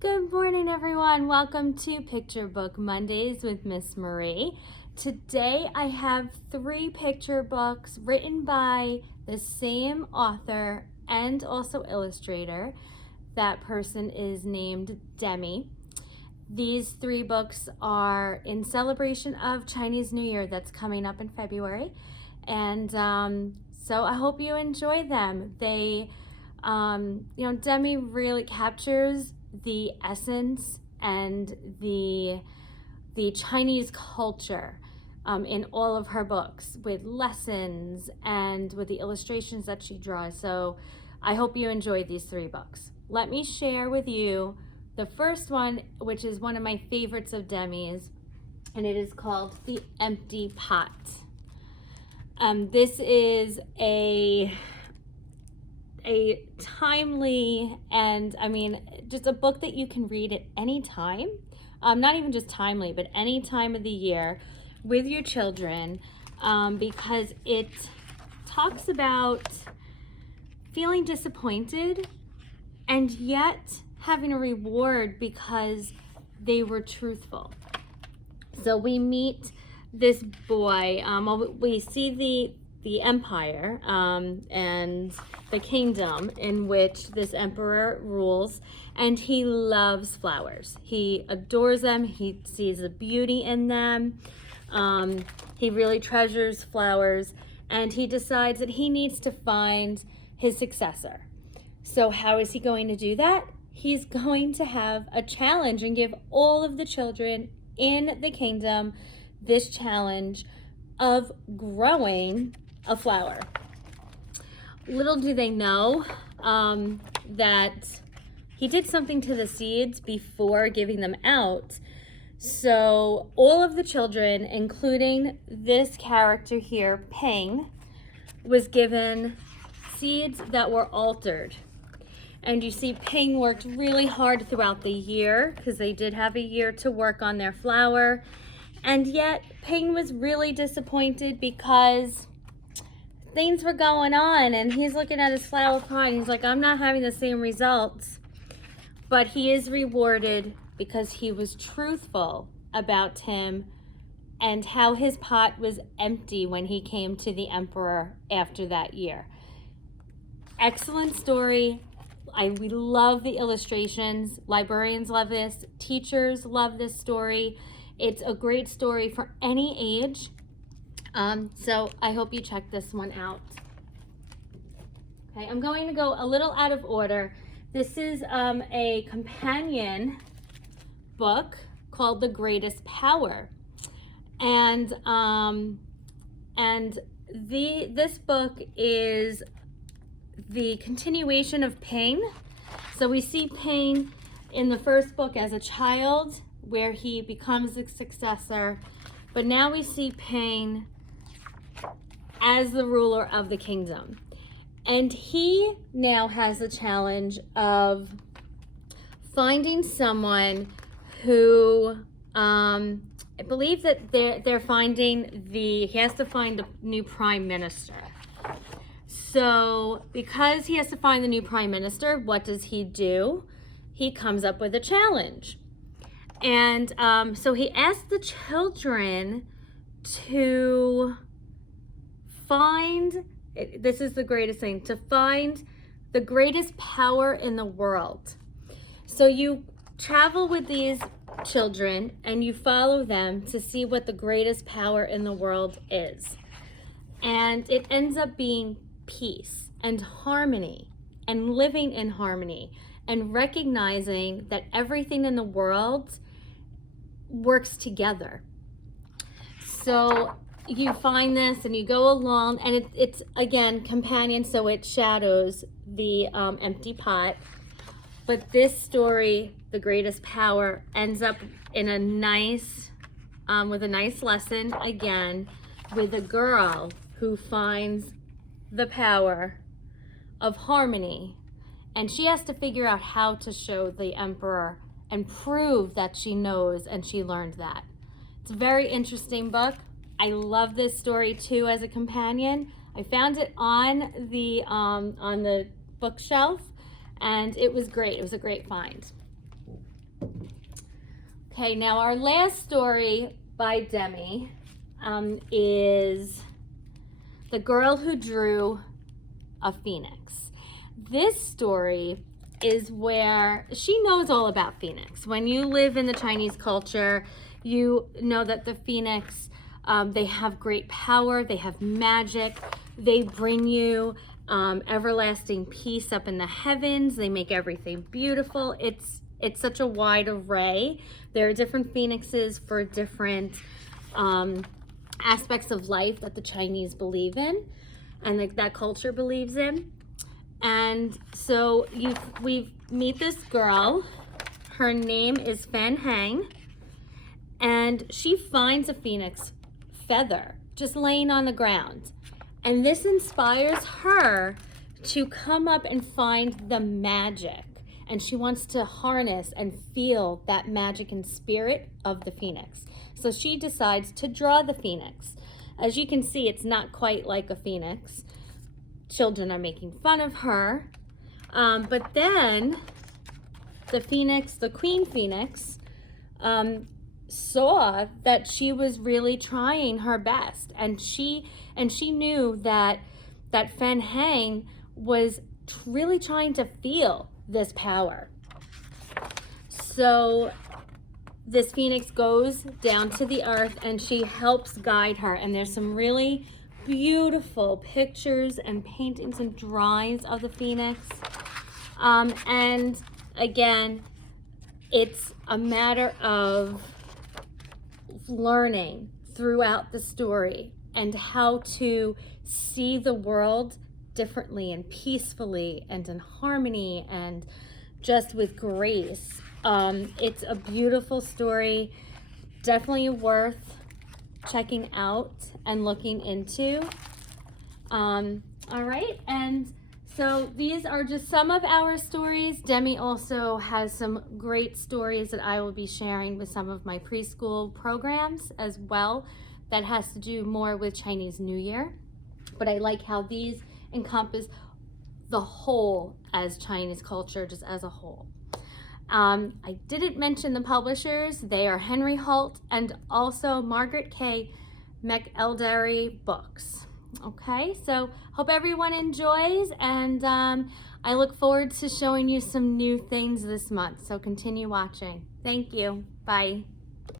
Good morning, everyone. Welcome to Picture Book Mondays with Miss Marie. Today I have 3 picture books written by the same author and also illustrator. That person is named Demi. These 3 books are in celebration of Chinese New Year that's coming up in February. And so I hope you enjoy them. Demi really captures the essence and the Chinese culture in all of her books, with lessons and with the illustrations that she draws. So I hope you enjoy these 3 books. Let me share with you the first one, which is one of my favorites of Demi's, and it is called The Empty Pot. This is a timely and just a book that you can read at any time, not even just timely, but any time of the year with your children, because it talks about feeling disappointed and yet having a reward because they were truthful. So we meet this boy, we see the empire and the kingdom in which this emperor rules, and he loves flowers. He adores them. He sees the beauty in them. He really treasures flowers, and he decides that he needs to find his successor. So how is he going to do that? He's going to have a challenge and give all of the children in the kingdom this challenge of growing a flower. Little do they know that he did something to the seeds before giving them out. So all of the children, including this character here, Ping, was given seeds that were altered. And you see Ping worked really hard throughout the year, because they did have a year to work on their flower. And yet Ping was really disappointed because things were going on, and he's looking at his flower pot and he's like, I'm not having the same results. But he is rewarded because he was truthful about him and how his pot was empty when he came to the emperor after that year. Excellent story. We love the illustrations. Librarians love this. Teachers love this story. It's a great story for any age. So I hope you check this one out. Okay, I'm going to go a little out of order. This is a companion book called The Greatest Power. And this book is the continuation of Ping. So we see Ping in the first book as a child, where he becomes the successor, but now we see Ping as the ruler of the kingdom. And he now has the challenge of finding someone who, I believe that they're finding he has to find a new prime minister. So because he has to find the new prime minister, what does he do? He comes up with a challenge. And so he asked the children to find, this is the greatest thing, to find the greatest power in the world. So you travel with these children and you follow them to see what the greatest power in the world is. And it ends up being peace and harmony and living in harmony and recognizing that everything in the world works together. So you find this and you go along, and it's again companion, so it shadows the empty pot. But this story, The Greatest Power, ends up in a nice with a nice lesson again, with a girl who finds the power of harmony, and she has to figure out how to show the emperor and prove that she knows and she learned that. It's a very interesting book. I love this story too as a companion. I found it on the bookshelf, and it was great. It was a great find. Okay, now our last story by Demi is The Girl Who Drew a Phoenix. This story is where she knows all about Phoenix. When you live in the Chinese culture, you know that the Phoenix, they have great power, they have magic, they bring you everlasting peace up in the heavens, they make everything beautiful. It's such a wide array. There are different phoenixes for different aspects of life that the Chinese believe in and that culture believes in. And so we meet this girl. Her name is Fan Hang, and she finds a phoenix feather just laying on the ground. And this inspires her to come up and find the magic. And she wants to harness and feel that magic and spirit of the phoenix. So she decides to draw the phoenix. As you can see, it's not quite like a phoenix. Children are making fun of her. But then the phoenix, the queen phoenix, saw that she was really trying her best. And she knew that Fan Hang was really trying to feel this power. So this phoenix goes down to the earth and she helps guide her. And there's some really beautiful pictures and paintings and drawings of the phoenix. And again, it's a matter of learning throughout the story and how to see the world differently and peacefully and in harmony and just with grace. It's a beautiful story, definitely worth checking out and looking into. All right, and so these are just some of our stories. Demi also has some great stories that I will be sharing with some of my preschool programs as well that has to do more with Chinese New Year. But I like how these encompass the whole as Chinese culture, just as a whole. I didn't mention the publishers. They are Henry Holt and also Margaret K. McElderry Books. Okay, so hope everyone enjoys, and I look forward to showing you some new things this month. So continue watching. Thank you. Bye.